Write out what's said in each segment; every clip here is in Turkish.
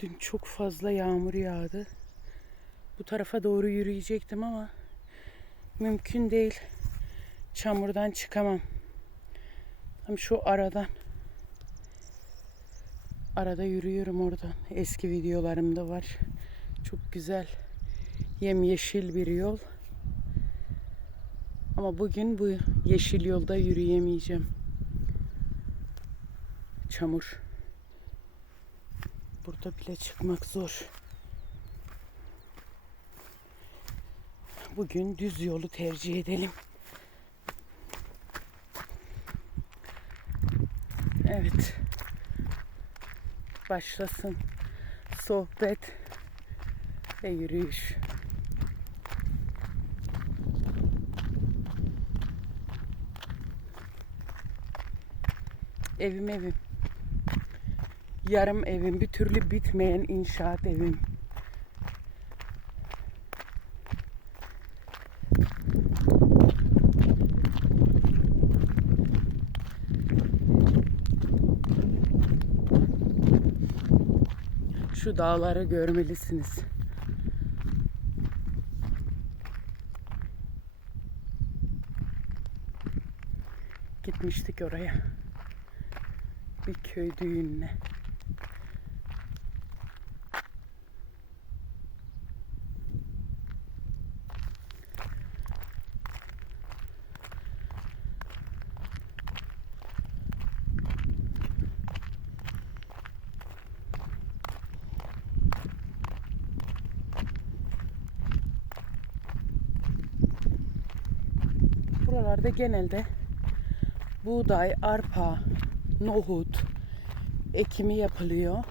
Dün çok fazla yağmur yağdı. Bu tarafa doğru yürüyecektim ama mümkün değil. Çamurdan çıkamam. Tam şu aradan arada yürüyorum oradan. Eski videolarımda var. Çok güzel yemyeşil bir yol. Ama bugün bu yeşil yolda yürüyemeyeceğim. Çamur. Burada bile çıkmak zor. Bugün düz yolu tercih edelim. Evet. Başlasın sohbet ve yürüyüş. Evim evim. Yarım evim, bir türlü bitmeyen inşaat evim. Şu dağları görmelisiniz. Gitmiştik oraya. Bir köy düğününe. Buralarda genelde buğday, arpa, nohut ekimi yapılıyor.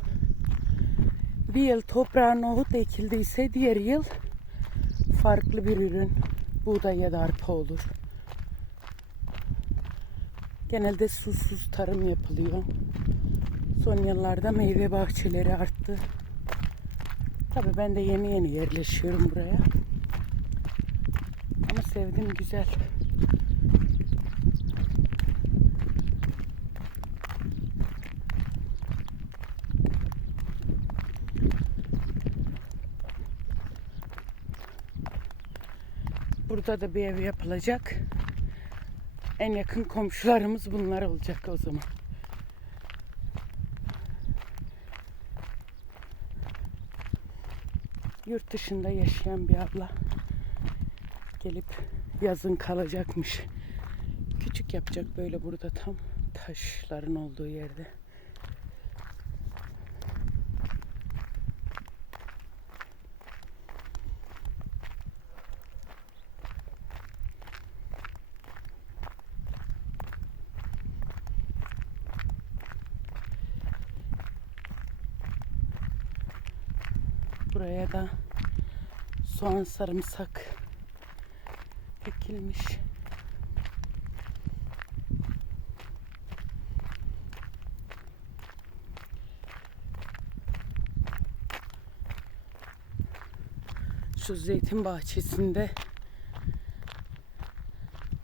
Bir yıl toprağa nohut ekildiyse diğer yıl farklı bir ürün buğday ya da arpa olur. Genelde susuz tarım yapılıyor. Son yıllarda meyve bahçeleri arttı. Tabii ben de yeni yeni yerleşiyorum buraya. Ama sevdim güzel. Burada da bir ev yapılacak. En yakın komşularımız bunlar olacak o zaman. Yurt dışında yaşayan bir abla gelip yazın kalacakmış. Küçük yapacak böyle burada tam taşların olduğu yerde. Buraya da soğan sarımsak ekilmiş. Şu zeytin bahçesinde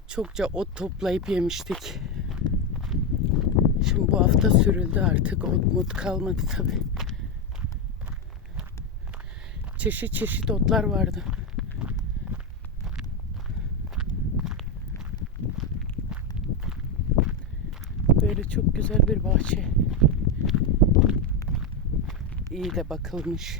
çokça ot toplayıp yemiştik. Şimdi bu hafta sürüldü artık. Ot mut kalmadı tabii. Çeşit çeşit otlar vardı. Böyle çok güzel bir bahçe. İyi de bakılmış.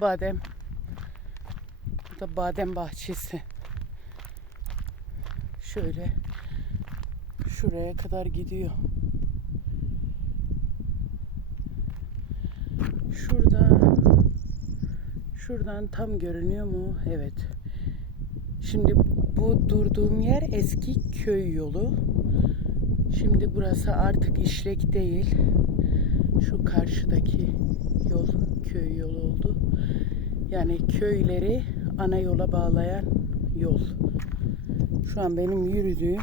Badem. Da badem bahçesi. Şöyle şuraya kadar gidiyor. Şurada şuradan tam görünüyor mu? Evet. Şimdi bu durduğum yer eski köy yolu. Şimdi burası artık işlek değil. Şu karşıdaki yol köy yolu oldu. Yani köyleri ana yola bağlayan yol. Şu an benim yürüdüğüm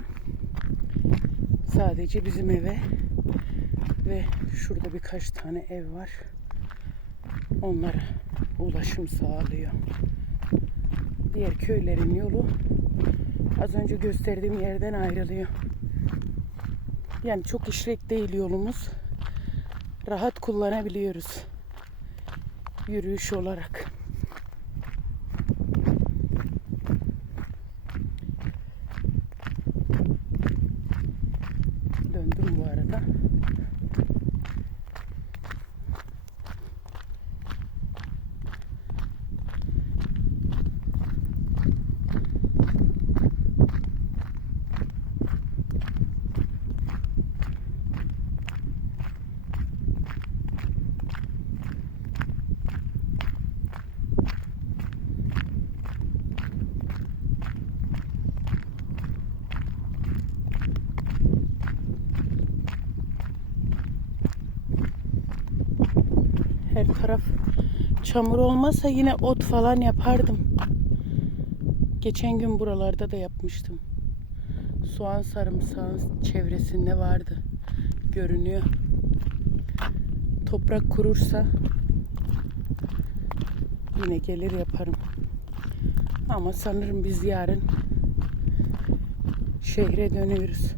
sadece bizim eve ve şurada birkaç tane ev var. Onlara ulaşım sağlıyor. Diğer köylerin yolu az önce gösterdiğim yerden ayrılıyor. Yani çok işlek değil yolumuz. Rahat kullanabiliyoruz. Yürüyüş olarak. Döndüm bu arada. Her taraf çamur olmasa yine ot falan yapardım. Geçen gün buralarda da yapmıştım. Soğan sarımsağın çevresinde vardı. Görünüyor. Toprak kurursa yine gelir yaparım. Ama sanırım biz yarın şehre dönüyoruz.